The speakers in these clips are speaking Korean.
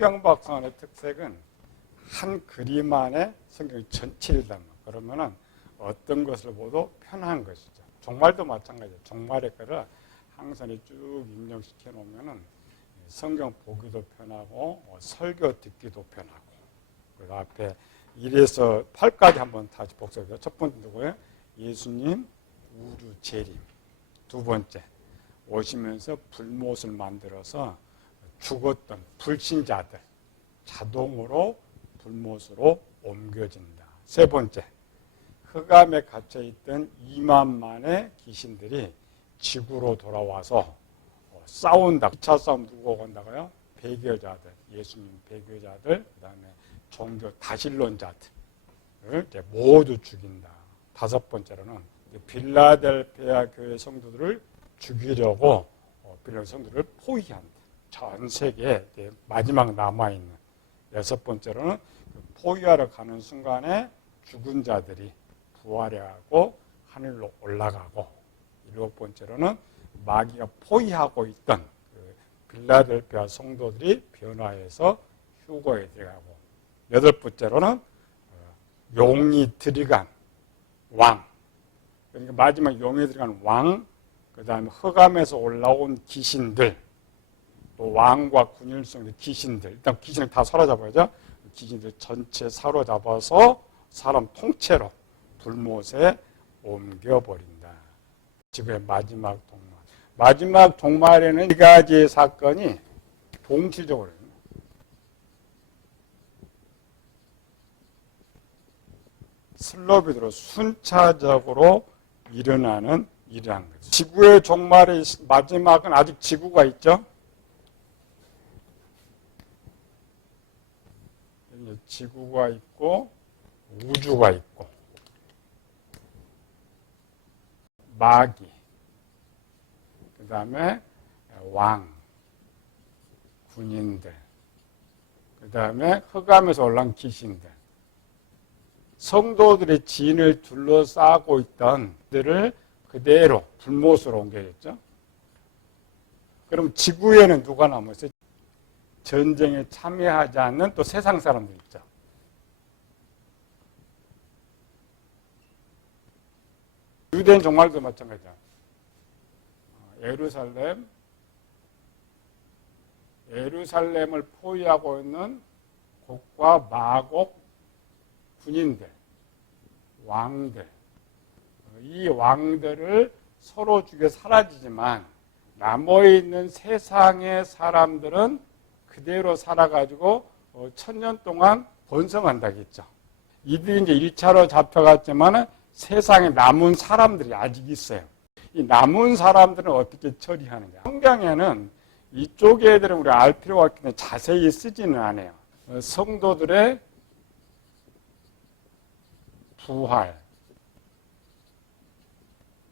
성경박상의 특색은 한 그림 안에 성경 전체를 담아. 그러면은 어떤 것을 보도 편한 것이죠. 종말도 마찬가지예요. 종말의 거를 항상 쭉 입력시켜 놓으면은 성경 보기도 편하고 설교 듣기도 편하고. 그 앞에 1에서 8까지 한번 다시 복습해요. 첫 번째 누구예요? 예수님 우주 재림. 두 번째, 오시면서 불못을 만들어서 죽었던 불신자들 자동으로 불못으로 옮겨진다. 세 번째, 흑암에 갇혀있던 2만만의 귀신들이 지구로 돌아와서 싸운다. 2차 싸움 누구가 간다고요? 배교자들, 예수님 배교자들, 그 다음에 종교 다신론자들을 이제 모두 죽인다. 다섯 번째로는 빌라델피아 교회 성도들을 죽이려고 빌라델피아 성도들을 포위한다. 전 세계에 마지막 남아있는. 여섯 번째로는 포위하러 가는 순간에 죽은 자들이 부활해가고 하늘로 올라가고. 일곱 번째로는 마귀가 포위하고 있던 그 빌라델피아 성도들이 변화해서 휴거에 들어가고. 여덟 번째로는 용이 들어간 왕. 그러니까 마지막 용에 들어간 왕, 그 다음에 흑암에서 올라온 귀신들, 또 왕과 군일성의 귀신들. 일단 귀신을 다 사로잡아야죠. 귀신들 전체 사로잡아서 사람 통째로 불못에 옮겨버린다. 지구의 마지막 종말. 마지막 종말에는 네 가지의 사건이 동시적으로 슬로비드로 순차적으로 일어나는 일이라는 거죠. 지구의 종말의 마지막은 아직 지구가 있죠. 지구가 있고 우주가 있고 마귀, 그 다음에 왕, 군인들, 그 다음에 흑암에서 올라온 귀신들. 성도들의 진을 둘러싸고 있던 들을 그대로 불못으로 옮겨졌죠. 그럼 지구에는 누가 남았어요? 전쟁에 참여하지 않는 또 세상 사람들 있죠. 유대인 종말도 마찬가지죠. 예루살렘을 포위하고 있는 곡과 마곡 군인들, 왕들. 이 왕들을 서로 죽여 사라지지만 남아있는 세상의 사람들은 그대로 살아가지고 천년 동안 번성한다겠죠. 이들이 이제 1차로 잡혀갔지만 세상에 남은 사람들이 아직 있어요. 이 남은 사람들은 어떻게 처리하느냐. 성경에는 이쪽 애들은 우리 알 필요가 없기 때문에 자세히 쓰지는 않아요. 성도들의 부활,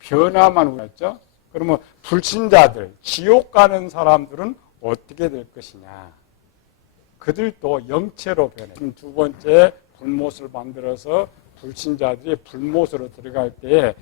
변화만 우렸죠. 그러면 불신자들, 지옥 가는 사람들은 어떻게 될 것이냐. 그들도 영체로 변해. 두 번째 불못을 만들어서 불신자들이 불못으로 들어갈 때에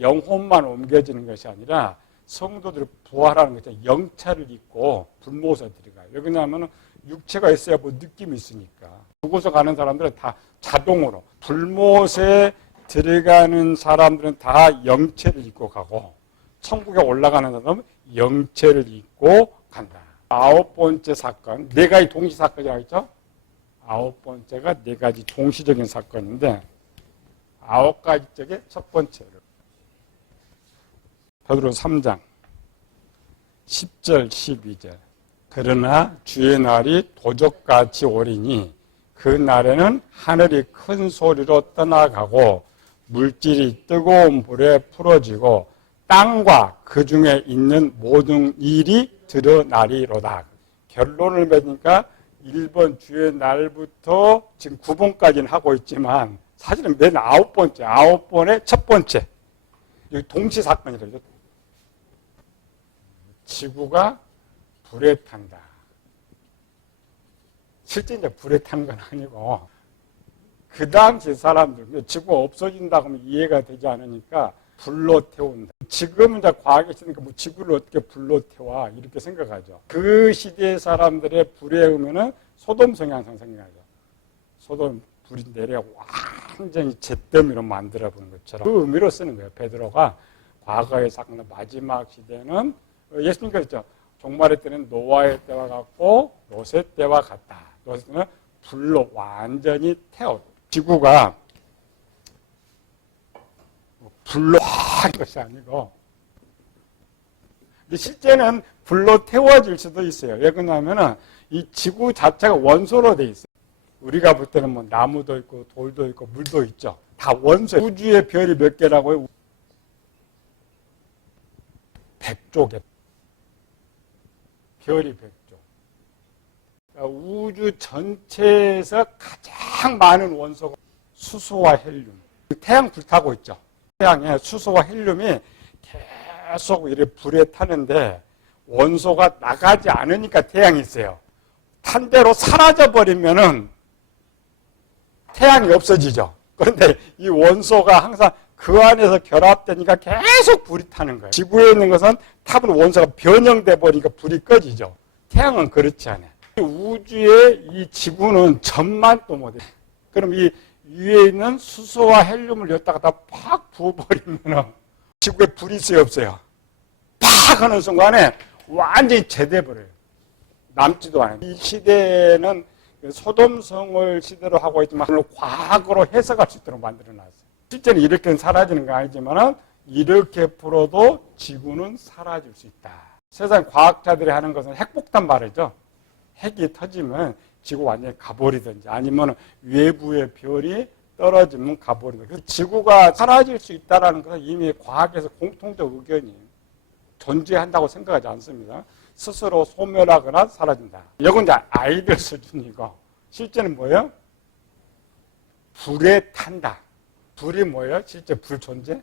영혼만 옮겨지는 것이 아니라 성도들이 부활하는 것이 영체를 입고 불못에 들어가요. 왜냐하면 육체가 있어야 뭐 느낌이 있으니까. 죽어서 가는 사람들은 다 자동으로 불못에 들어가는 사람들은 다 영체를 입고 가고 천국에 올라가는 사람은 영체를 입고 간다. 아홉 번째 사건, 네 가지 동시 사건이라고 했죠? 아홉 번째가 네 가지 동시적인 사건인데 아홉 가지 쪽에 첫 번째로 베드로서 3장 10절 12절 그러나 주의 날이 도적같이 오리니 그 날에는 하늘이 큰 소리로 떠나가고 물질이 뜨거운 불에 풀어지고 땅과 그 중에 있는 모든 일이 드러나리로다. 결론을 맺으니까 1번 주의 날부터 지금 9번까지는 하고 있지만 사실은 맨 아홉 번의 첫 번째. 여기 동시사건이라죠. 지구가 불에 탄다. 실제 이제 불에 탄 건 아니고 그 당시 사람들 지구가 없어진다 그러면 이해가 되지 않으니까 불로 태운다. 지금은 이제 과학이 있으니까 뭐 지구를 어떻게 불로 태워 이렇게 생각하죠. 그 시대의 사람들의 불의 의미는 소돔 성향상 생각하죠. 소돔 불이 내려가고 완전히 잿더미로 만들어본 것처럼 그 의미로 쓰는 거예요. 베드로가 과거의 사건 마지막 시대는 예수님께서 그랬죠. 종말의 때는 노아의 때와 같고 롯의 때와 같다. 롯의 때는 불로 완전히 태워. 지구가 불로 한 것이 아니고 실제는 불로 태워질 수도 있어요. 왜 그러냐면은 이 지구 자체가 원소로 돼 있어요. 우리가 볼 때는 뭐 나무도 있고 돌도 있고 물도 있죠. 다 원소. 우주의 별이 몇 개라고요? 100조 개. 별이 100조. 그러니까 우주 전체에서 가장 많은 원소가 수소와 헬륨. 태양 불타고 있죠. 태양에 수소와 헬륨이 계속 이렇게 불에 타는데 원소가 나가지 않으니까 태양이 있어요. 탄 대로 사라져버리면은 태양이 없어지죠. 그런데 이 원소가 항상 그 안에서 결합되니까 계속 불이 타는 거예요. 지구에 있는 것은 타본 원소가 변형돼 버리니까 불이 꺼지죠. 태양은 그렇지 않아요. 우주의 이 지구는 전만 또 못해. 그럼 이 위에 있는 수소와 헬륨을 여기다가 다 팍 부어버리면 지구에 불이 있어요, 없어요? 팍 하는 순간에 완전히 제대버려요. 남지도 않아요. 이 시대는 소돔성을 시대로 하고 있지만 과학으로 해석할 수 있도록 만들어놨어요. 실제는 이렇게는 사라지는 건 아니지만 이렇게 풀어도 지구는 사라질 수 있다. 세상 과학자들이 하는 것은 핵폭탄 말이죠. 핵이 터지면 지구 완전히 가버리든지 아니면 외부의 별이 떨어지면 가버리든지. 그래서 지구가 사라질 수 있다는 것은 이미 과학에서 공통적 의견이에요. 존재한다고 생각하지 않습니다. 스스로 소멸하거나 사라진다. 이건 이제 아이들 수준이고 실제는 뭐예요? 불에 탄다. 불이 뭐예요? 실제 불 존재?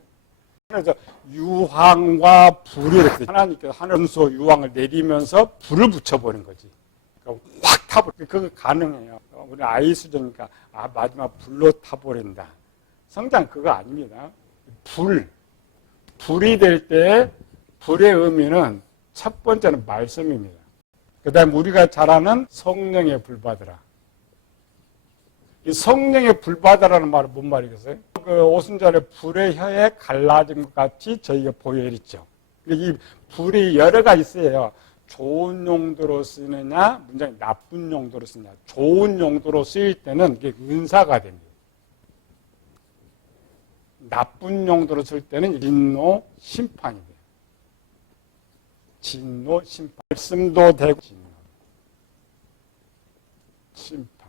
그래서 유황과 불이 이렇게 하나님께서 하늘수 유황을 내리면서 불을 붙여버린 거지. 그러니까 확 타버려. 그거 가능해요. 우리 아이 수준이니까 마지막 불로 타버린다. 성장 그거 아닙니다. 불이 될 때 불의 의미는 첫 번째는 말씀입니다. 그 다음에 우리가 잘 아는 성령의 불 받으라. 이 성령의 불 받으라는 말은 뭔 말이겠어요? 그 오순절에 불의 혀에 갈라진 것 같이 저희가 보여있죠. 이 불이 여러 가지 있어요. 좋은 용도로 쓰느냐, 문장이 나쁜 용도로 쓰느냐. 좋은 용도로 쓰일 때는 이게 은사가 됩니다. 나쁜 용도로 쓸 때는 진노, 심판이 돼요. 진노, 심판. 말씀도 되고, 진노. 심판.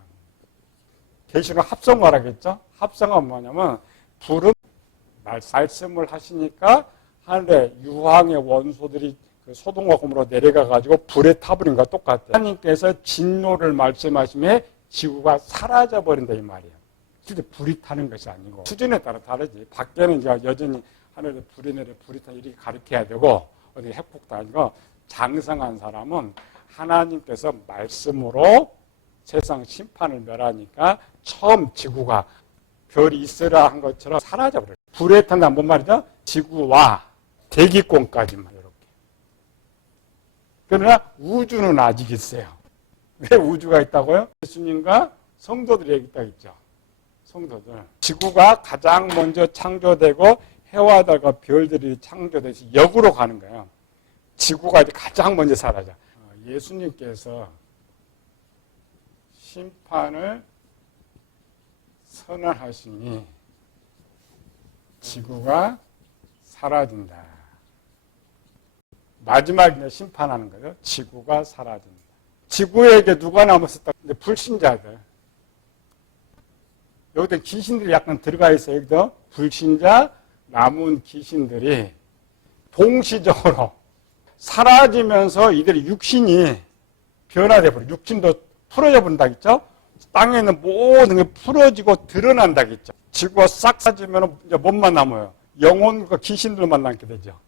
계시록 합성어라겠죠? 합성어는 뭐냐면, 불은 말씀을 하시니까 하늘에 유황의 원소들이 그 소돔과 고모로 내려가가지고 불에 타버린 것과 똑같아요. 하나님께서 진노를 말씀하시면 지구가 사라져버린다 이 말이에요. 실제 불이 타는 것이 아니고 수준에 따라 다르지. 밖에는 이제 여전히 하늘에 불이 내려 불이 타 이렇게 가르쳐야 되고 어디 핵폭도 아니고 장성한 사람은 하나님께서 말씀으로 세상 심판을 멸하니까 처음 지구가 별이 있으라 한 것처럼 사라져버려요. 불에 탄다는 뭔 말이죠? 지구와 대기권까지만 이렇게. 그러나 우주는 아직 있어요. 왜 우주가 있다고요? 예수님과 성도들이 있다고 했죠. 성도들. 지구가 가장 먼저 창조되고 해와 달과 별들이 창조돼서 역으로 가는 거예요. 지구가 이제 가장 먼저 사라져. 예수님께서 심판을 선언하시니 지구가 사라진다. 마지막에 심판하는 거죠. 지구가 사라진다. 지구에게 누가 남았었다? 불신자들. 여기다 귀신들이 약간 들어가 있어요. 여기도 불신자, 남은 귀신들이 동시적으로 사라지면서 이들의 육신이 변화돼 버려. 육신도 풀어져 버린다겠죠? 땅에 있는 모든 게 풀어지고 드러난다겠죠? 지구가 싹 사라지면 이제 뭔만 남아요? 영혼과 귀신들만 남게 되죠.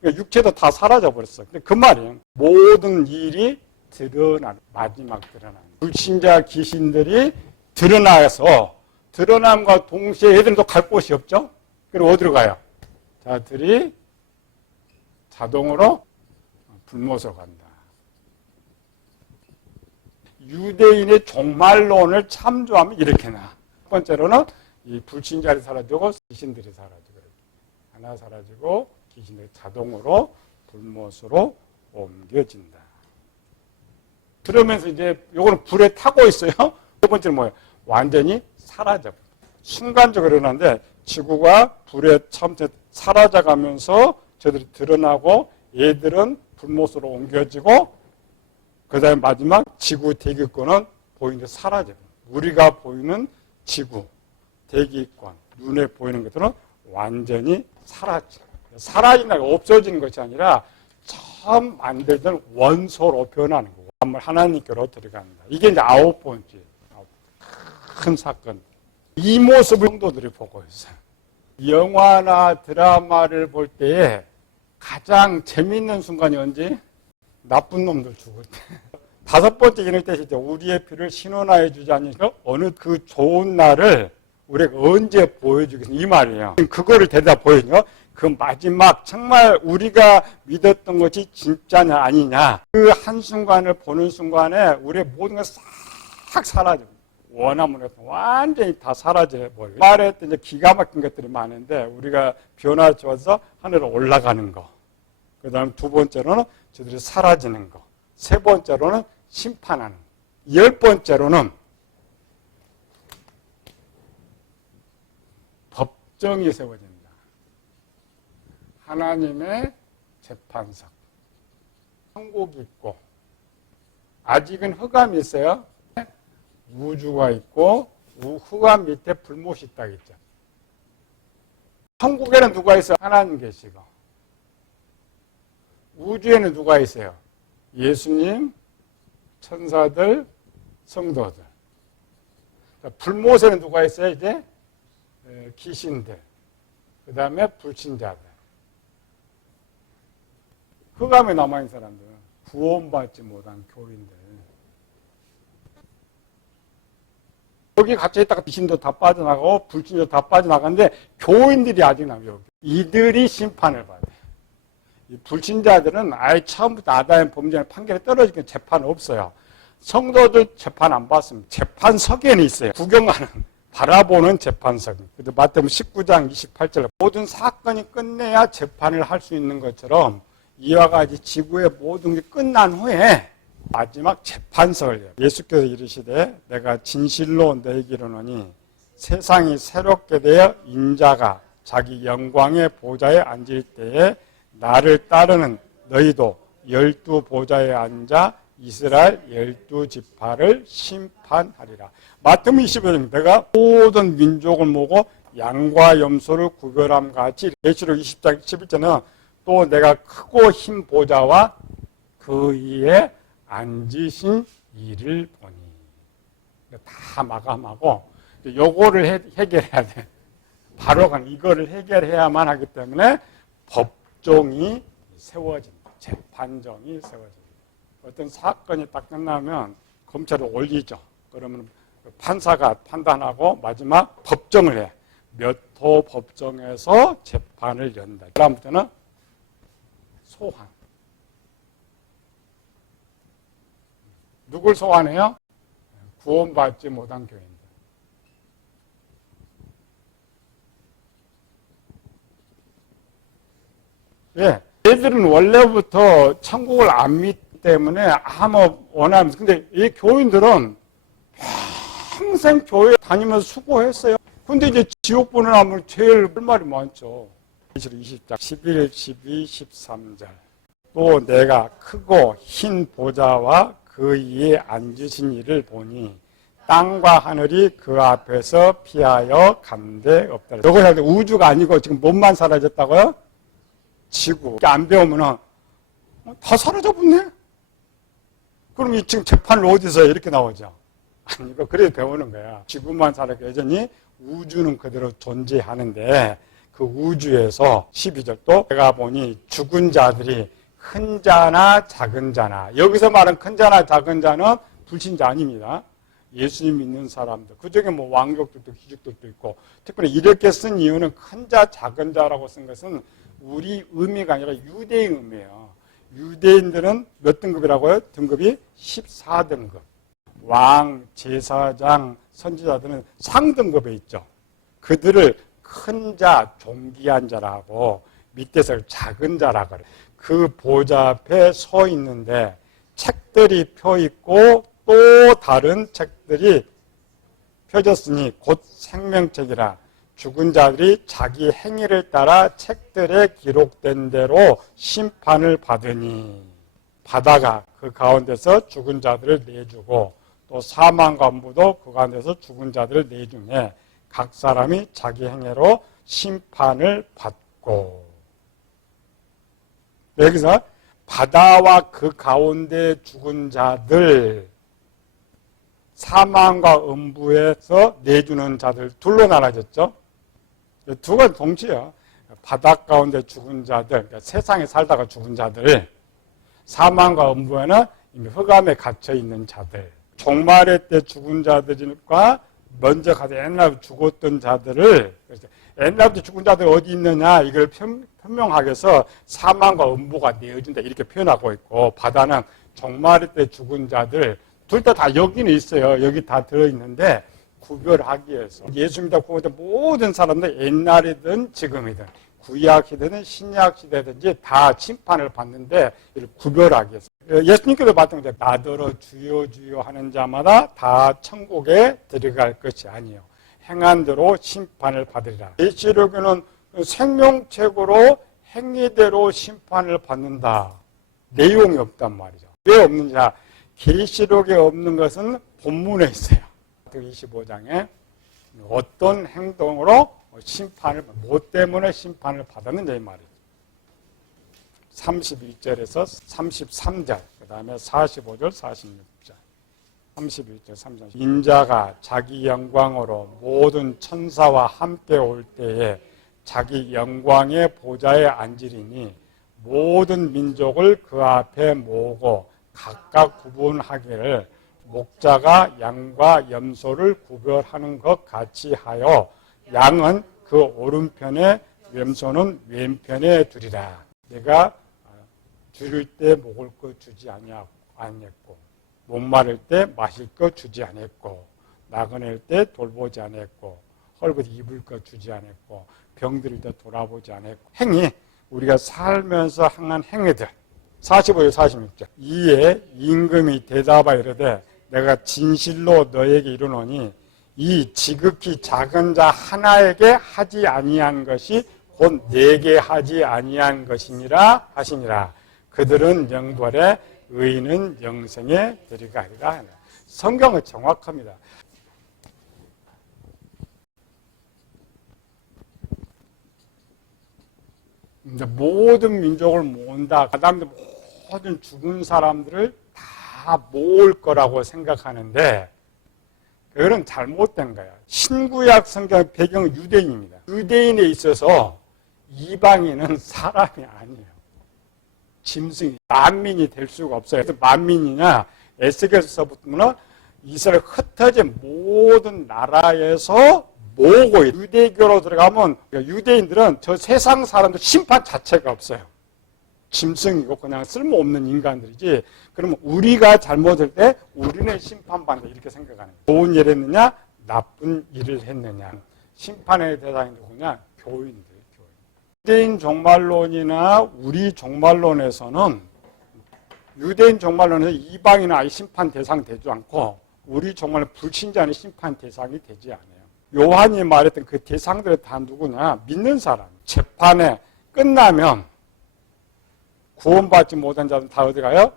그러니까 육체도 다 사라져 버렸어. 근데 그 말이에요. 모든 일이 드러나는, 마지막 드러나는. 불신자 귀신들이 드러나서 드러남과 동시에 얘들도 갈 곳이 없죠? 그리고 어디로 가요? 자들이 자동으로 불못으로 간다. 유대인의 종말론을 참조하면 이렇게 나. 첫 번째로는 이 불신자들이 사라지고 귀신들이 사라지고, 하나 사라지고 귀신들이 자동으로 불못으로 옮겨진다. 그러면서 이제 요거는 불에 타고 있어요. 두 번째는 뭐예요? 완전히 사라져. 순간적으로 일어나는데 지구가 불에 처음 사라져가면서 저들이 드러나고 얘들은 불못으로 옮겨지고 그 다음에 마지막 지구 대기권은 보이는데 사라져요. 우리가 보이는 지구, 대기권, 눈에 보이는 것들은 완전히 사라져요. 사라진다가 없어지는 것이 아니라 처음 만들던 원소로 변하는 거고 하나님께로 들어간다. 이게 이제 아홉 번째 큰 사건. 이 모습을 성도들이 보고 있어요. 영화나 드라마를 볼 때에 가장 재미있는 순간이 언제? 나쁜 놈들 죽을 때. 다섯 번째 이럴 때시죠. 우리의 피를 신원하여 주지 않으니까 어느 그 좋은 날을 우리가 언제 보여주겠습니까? 이 말이에요. 그거를 대다 보여줘. 그 마지막 정말 우리가 믿었던 것이 진짜냐 아니냐. 그 한순간을 보는 순간에 우리의 모든 게 싹 사라져요. 원하면 완전히 다 사라져버려요. 말했던 이제 기가 막힌 것들이 많은데 우리가 변화줘서 하늘로 올라가는 거. 그 다음 두 번째로는 저들이 사라지는 거. 세 번째로는 심판하는 거. 열 번째로는 법정이 세워진다. 하나님의 재판석. 천국이 있고 아직은 흑암이 있어요. 우주가 있고 흑암 밑에 불못이 있다겠죠. 천국에는 누가 있어요? 하나님 계시고 우주에는 누가 있어요? 예수님, 천사들, 성도들. 불못에는 누가 있어요? 이제 귀신들. 그 다음에 불신자들. 흑암에 남아있는 사람들은 구원받지 못한 교인들. 여기 갇혀 있다가 귀신도 다 빠져나가고 불신도 다 빠져나가는데 교인들이 아직 남아요. 이들이 심판을 받아요. 이 불신자들은 아예 처음부터 아담의 범죄의 판결에 떨어지니까 재판 없어요. 성도들 재판 안 받습니다. 재판석에는 있어요. 구경하는, 바라보는 재판석. 마태복음 19장 28절 모든 사건이 끝내야 재판을 할 수 있는 것처럼 이와 같이 지구의 모든 게 끝난 후에 마지막 재판석을 해요. 예수께서 이르시되 내가 진실로 너희에게 이르노니 세상이 새롭게 되어 인자가 자기 영광의 보좌에 앉을 때에 나를 따르는 너희도 12 보좌에 앉아 이스라엘 12지파를 심판하리라. 마태복음 25장 내가 모든 민족을 모고 양과 염소를 구별함 같이 계시록 20장 11절은 또 내가 크고 흰 보좌와 그 위에 앉으신 이를 보니. 다 마감하고 요거를 해결해야 돼. 바로 이거를 해결해야만 하기 때문에 법정이 세워진다. 재판정이 세워진다. 어떤 사건이 딱 끝나면 검찰을 올리죠. 그러면 판사가 판단하고 마지막 법정을 해. 몇 호 법정에서 재판을 연다. 그다음부터는 소환. 누굴 소환해요? 구원받지 못한 교인들. 예, 얘들은 원래부터 천국을 안 믿기 때문에 아무 원함이. 근데 이 교인들은 평생 교회 다니면서 수고했어요. 근데 이제 지옥 보내면 제일 할 말이 많죠. 20장 11, 12, 13절. 또 내가 크고 흰 보좌와 그 위에 앉으신 이를 보니 땅과 하늘이 그 앞에서 피하여 감대 없다. 이거 우주가 아니고 지금 몸만 사라졌다고요? 지구. 안 배우면 다 사라져버렸네? 그럼 이 지금 재판을 어디서 이렇게 나오죠? 아니, 이거 그래도 배우는 거야. 지구만 살아있고 여전히 우주는 그대로 존재하는데 그 우주에서 12절 또 내가 보니 죽은 자들이 큰 자나 작은 자나 여기서 말하는 큰 자나 작은 자는 불신자 아닙니다. 예수님 믿는 사람들, 그중에 뭐 왕족들도 귀족들도 있고, 특별히 이렇게 쓴 이유는 큰 자, 작은 자라고 쓴 것은 우리 의미가 아니라 유대인 의미예요. 유대인들은 몇 등급이라고요? 등급이 14등급. 왕, 제사장, 선지자들은 상등급에 있죠. 그들을 큰 자, 존귀한 자라고 밑에서 작은 자라 그래요. 그 보좌 앞에 서 있는데 책들이 펴 있고 또 다른 책들이 펴졌으니 곧 생명책이라 죽은 자들이 자기 행위를 따라 책들에 기록된 대로 심판을 받으니 바다가 그 가운데서 죽은 자들을 내주고 또 사망과 음부도 그 가운데서 죽은 자들을 내주매 각 사람이 자기 행위로 심판을 받고. 여기서 바다와 그 가운데 죽은 자들, 사망과 음부에서 내주는 자들 둘로 나눠졌죠. 두 가지 동시에요. 바다 가운데 죽은 자들, 그러니까 세상에 살다가 죽은 자들, 사망과 음부에는 이미 흑암에 갇혀 있는 자들, 종말의 때 죽은 자들과 먼저 가서 옛날 죽었던 자들을, 옛날부터 죽은 자들 어디 있느냐 이걸 현명하게 해서 사망과 음부가 내어준다 이렇게 표현하고 있고, 바다는 종말의 때 죽은 자들 둘 다 여기는 있어요. 여기 다 들어있는데 구별하기 위해서 예수 믿다 구원된 모든 사람들 옛날이든 지금이든 구약 시대든 신약 시대든지 다 심판을 받는데 이를 구별하기 위해서 예수님께서 봤던 게 나더러 주여 주여 하는 자마다 다 천국에 들어갈 것이 아니요 행한 대로 심판을 받으리라. 계시록에는 생명책으로 행위대로 심판을 받는다. 내용이 없단 말이죠. 왜 없느냐? 계시록에 없는 것은 본문에 있어요. 25장에 어떤 행동으로 심판을, 뭐 때문에 심판을 받았는지 이 말이죠. 31절에서 33절, 그 다음에 45절, 46절. 31절, 33절. 인자가 자기 영광으로 모든 천사와 함께 올 때에 자기 영광의 보좌에 앉으리니 모든 민족을 그 앞에 모으고 각각 구분하기를 목자가 양과 염소를 구별하는 것 같이 하여 양은 그 오른편에 염소는 왼편에 두리라. 내가 줄일 때 먹을 것 주지 아니했고 목마를 때 마실 것 주지 않았고 나그네일 때 돌보지 않았고 헐벗이 입을 것 주지 않았고 병들일 때 돌아보지 않았고. 행위, 우리가 살면서 행한 행위들. 45절 46절. 이에 임금이 대답하여 이르되 내가 진실로 너에게 이르노니 이 지극히 작은 자 하나에게 하지 아니한 것이 곧 내게 하지 아니한 것이니라 하시니라. 그들은 영벌에 의인은 영생에 들어가리라. 성경은 정확합니다. 모든 민족을 모은다. 그 다음에 모든 죽은 사람들을 다 모을 거라고 생각하는데 그건 잘못된 거야. 신구약 성경의 배경은 유대인입니다. 유대인에 있어서 이방인은 사람이 아니에요. 짐승이, 만민이 될 수가 없어요. 그래서 만민이냐, 에스겔서부터는 이스라엘 흩어진 모든 나라에서 모으고 유대교로 들어가면 유대인들은 저 세상 사람들 심판 자체가 없어요. 짐승이고 그냥 쓸모없는 인간들이지. 그러면 우리가 잘못할 때 우리는 심판받는다 이렇게 생각하는 거예요. 좋은 일을 했느냐 나쁜 일을 했느냐. 심판의 대상이 누구냐? 교인들. 유대인 종말론이나 우리 종말론에서는 유대인 종말론에서 이방인은 아예 심판 대상 되지 않고 우리 종말론 불신자는 심판 대상이 되지 않아요. 요한이 말했던 그 대상들은 다 누구냐? 믿는 사람. 재판에 끝나면 구원받지 못한 자들은 다 어디 가요?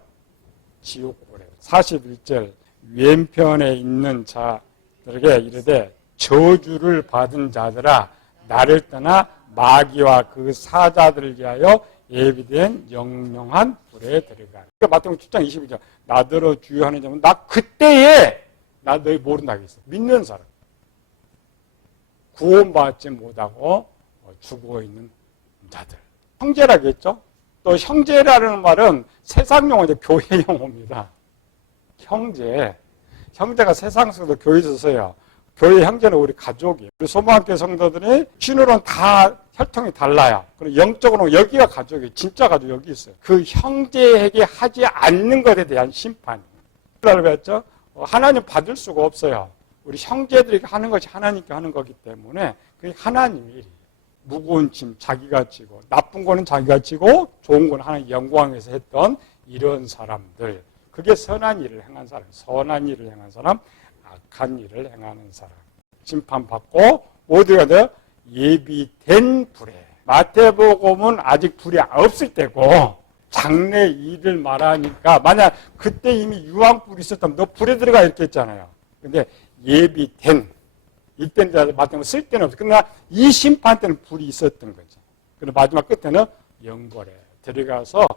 지옥고래. 41절 왼편에 있는 자들에게 이르되 저주를 받은 자들아 나를 떠나 마귀와 그 사자들을 위하여 예비된 영영한 불에 들어가. 그러니까 마태복음 7장 22절 나더러 주의하는 자면 나 그때에 나 너희 모른다 하겠어. 믿는 사람. 구원받지 못하고 죽어 있는 자들. 형제라겠죠? 또 형제라는 말은 세상 용어인데 교회 용어입니다. 형제. 형제가 세상 속에서 교회 있어서요. 교회 형제는 우리 가족이에요. 우리 소망교회 성도들이 신으로는 다 혈통이 달라요. 그리고 영적으로는 여기가 가족이에요. 진짜 가족 여기 있어요. 그 형제에게 하지 않는 것에 대한 심판이. 그러라고 했죠. 하나님 받을 수가 없어요. 우리 형제들에게 하는 것이 하나님께 하는 거기 때문에 그게 하나님의 일이에요. 무거운 짐 자기가 지고 나쁜 거는 자기가 지고 좋은 거는 하나님 영광에서 했던 이런 사람들. 그게 선한 일을 행한 사람, 선한 일을 행한 사람, 악한 일을 행하는 사람. 심판받고 모두가 더 예비된 불에. 마태복음은 아직 불이 없을 때고 장래 일을 말하니까 만약 그때 이미 유황불이 있었다면 너 불에 들어가 이렇게 했잖아요. 근데 예비된 이때는 마태복음 쓸 때는 없어. 그러나 이 심판 때는 불이 있었던 거죠. 그리고 마지막 끝에는 영벌에 들어가서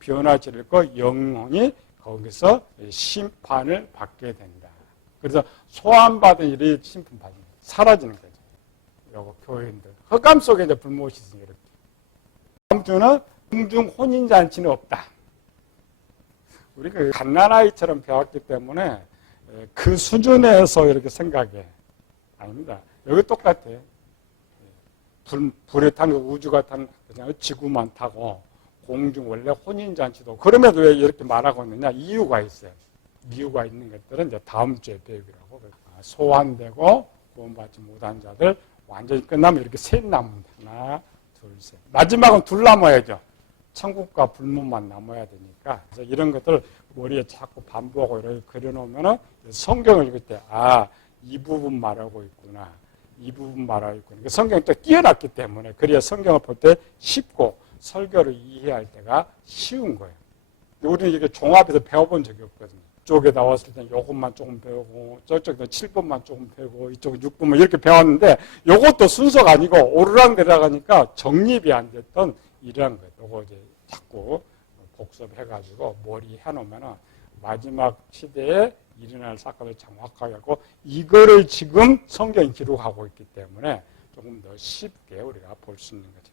변화지를 거 영혼이 거기서 심판을 받게 된다. 그래서 소환받은 일이 심판받는 거예요. 사라지는 거죠. 요거 교인들 흑암 속에 이제 불못이 있으니 이렇게. 다음 주는 공중 혼인잔치는 없다. 우리가 갓난아이처럼 배웠기 때문에 그 수준에서 이렇게 생각해. 아닙니다. 여기 똑같아요. 불에 타는 우주가 타는 지구만 타고 공중 원래 혼인잔치도 그럼에도 왜 이렇게 말하고 있느냐 이유가 있어요. 이유가 있는 것들은 이제 다음 주에 배우기라고. 소환되고 구원받지 못한 자들 완전히 끝나면 이렇게 셋 남습니다. 하나, 둘, 셋. 마지막은 둘 남아야죠. 천국과 불문만 남아야 되니까. 그래서 이런 것들 머리에 자꾸 반복하고 이렇게 그려놓으면 성경을 읽을 때 이 부분 말하고 있구나. 이 부분 말하고 있구나. 성경이 또 뛰어났기 때문에 그래야 성경을 볼 때 쉽고 설교를 이해할 때가 쉬운 거예요. 우리는 이렇게 종합해서 배워본 적이 없거든요. 이쪽에 나왔을 때는 이것만 조금 배우고 저쪽에 7번만 조금 배우고 이쪽은 6번만 이렇게 배웠는데 이것도 순서가 아니고 오르락 내려가니까 정립이 안 됐던 이러한 거예요. 이거 이제 자꾸 복습해가지고 머리 해놓으면 마지막 시대에 일어날 사건을 정확하게 하고 이거를 지금 성경이 기록하고 있기 때문에 조금 더 쉽게 우리가 볼 수 있는 거죠.